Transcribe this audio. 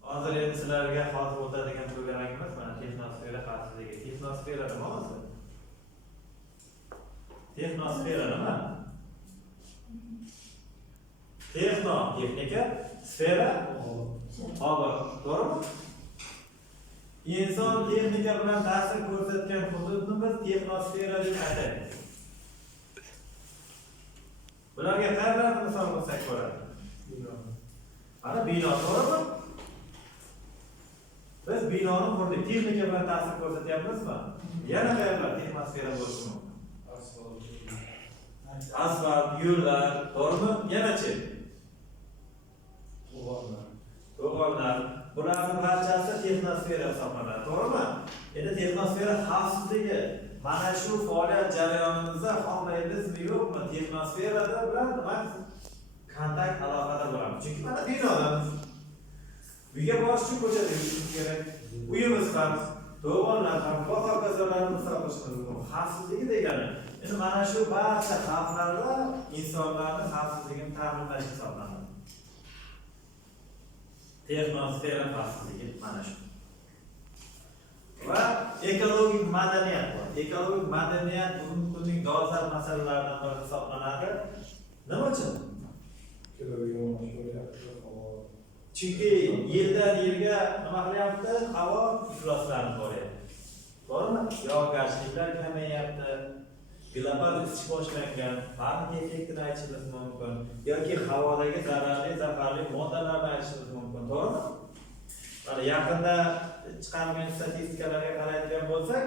Hozir endi sizlarga hozir o'tadigan programmamiz mana texnosfera xavfsizligi. Texnosfera nima o'zi? Texnosfera nima? Texnika, sfera havo, to'g'rimi? Inson texnika bilan ta'sir ko'rsatgan hududni biz texnosfera deb ataymiz. Bularga qayerdan misol bo'lsak bo'ladi? Mana bino, to'g'rimi? Biz binoni qurdik, texnika bilan ta'sir ko'rsatyapmizmi? Yana qayerlar texnosfera bo'lishi mumkin? Asfalt, yo'llar, to'g'rimi? Yana-chi? To'g'onlar. Bularning barchasi texnosfera hisoblanadi, to'g'rimi? Endi texnosfera xavfsizligi mana shu faoliyat jarayonimizda xohlaymizmi yo'qmi? Texnosferada bilan nima kontakt aloqada bo'lamiz. Chunki mana binodamiz. Uyga borish uchun ko'chada yurishimiz kerak. Uyimiz ham, to'g'onlar ham, hokazolarni misol qilishimiz mumkin. Xavfsizligi degani, endi mana shu barcha xavflarda insonlarning xavfsizligini ta'minlash hisoblanadi. Texnosfera xavfsizligi mana shu. Va ekologik madaniyat bor. Ekologik madaniyat bugungi kunning dolzarb masalalaridan biri hisoblanadi. Nima uchun? Chunki yildan yilga nima qilyapti? Havo ifloslanib boryapti. To'g'rimi? Yog'ingarchiliklar kamayapti. Global isish boshlangan. Parnik effektini aytishimiz mumkin yoki havodagi zaharli moddalarni aytishimiz mumkin, to'g'rimi? Mana yaqinda chiqargan statistikalarga qaraydigan bo'lsak,